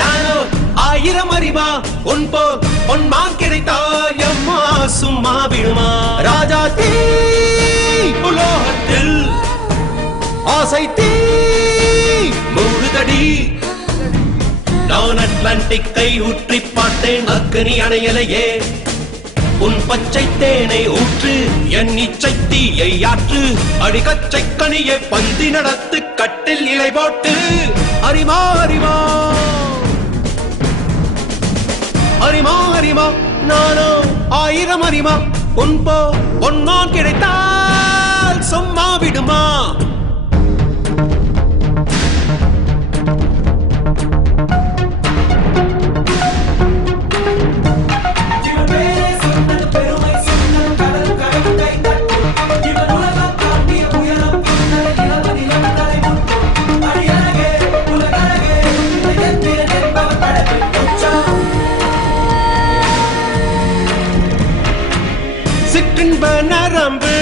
நானோ ஆயிரம் அறிவா உன் போ பொன்மான் கிடைத்தால் எம்மா சும்மா விடுமா ராஜா தீ உலோகத்தில் ஆசை தீ மூடுதடி நான் அட்லாண்டிக்கை ஊற்றி பார்த்தேன் அக்னி அணையலையே உன் பச்சை தேனை ஊற்று என் இச்சை தீயை ஆற்று அடிகச்சை கனியை பந்தி நடத்து கட்டில் இலை போட்டு அறிமா அறிமா அறிமா அறிமா நானோ ஆயிரம் அறிமா உன் போ பொன்மான் கிடைத்தால் சும்மா விடுமா நரம்பு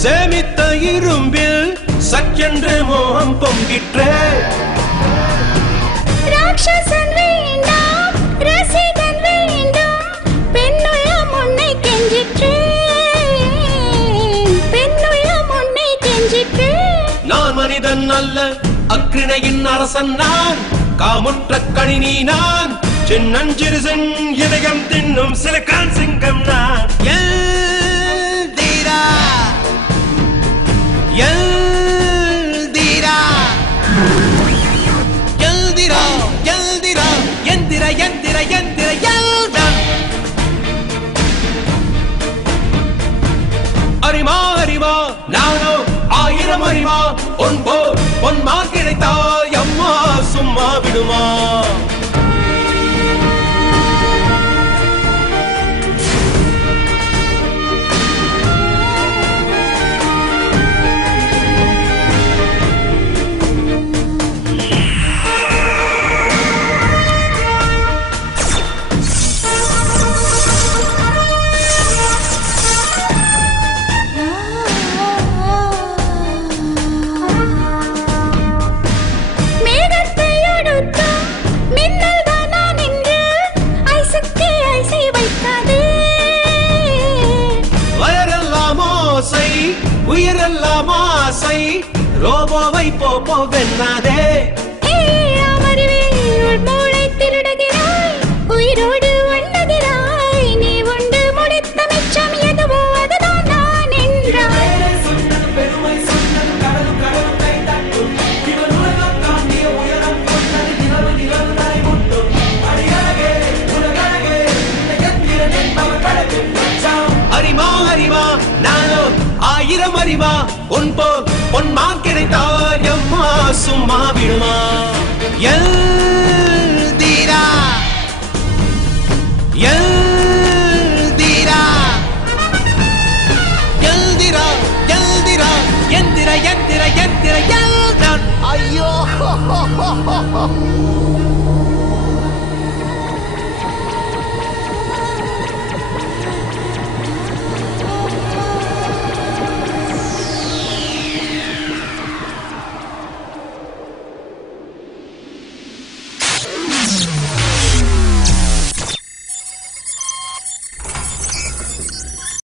சேமித்த இரும்பில் சக்கென்று மோகம் பொங்கிற்றே ராட்சசன் வேண்டாம் ரசிகன் வேண்டும் பெண்ணுள்ளம் உன்னை கெஞ்சிற்றே பெண்ணுள்ளம் உன்னை கெஞ்சிற்றே நான் மனிதன் அல்ல அக்ரிணையின் அரசன் நான் காமுற்ற கணினி நான் சின்னஞ்சிறுசன் இதயம் தின்னும் சிலக்கான் சிங்கம் நான் எல்திரா எல்திரா எல்திரா எந்திர எந்திர எந்திர எல்தம் அறிமா அறிமா நானோ ஆயிரம் அறிமா உன் போ பொன்மான் கிடைத்தால் எம்மா சும்மா விடுமா உயிரெல்லாம் ஆசை ரோபோவை போப்போ வெண்ணாதே அமர்வில் மூளை திருடுகிறாய் உயிரோடு ஒண்ணுகிறாய் நீ உண்டு முடித்த மிச்சம் எதுவோ அதுதான் நான் என்றாய் அறிமா அறிமா நானோ ஆயிரம் அறிமா உன் போ பொன்மான் கிடைத்தால் எம்மா சும்மா விடுமா எல்திரா எல்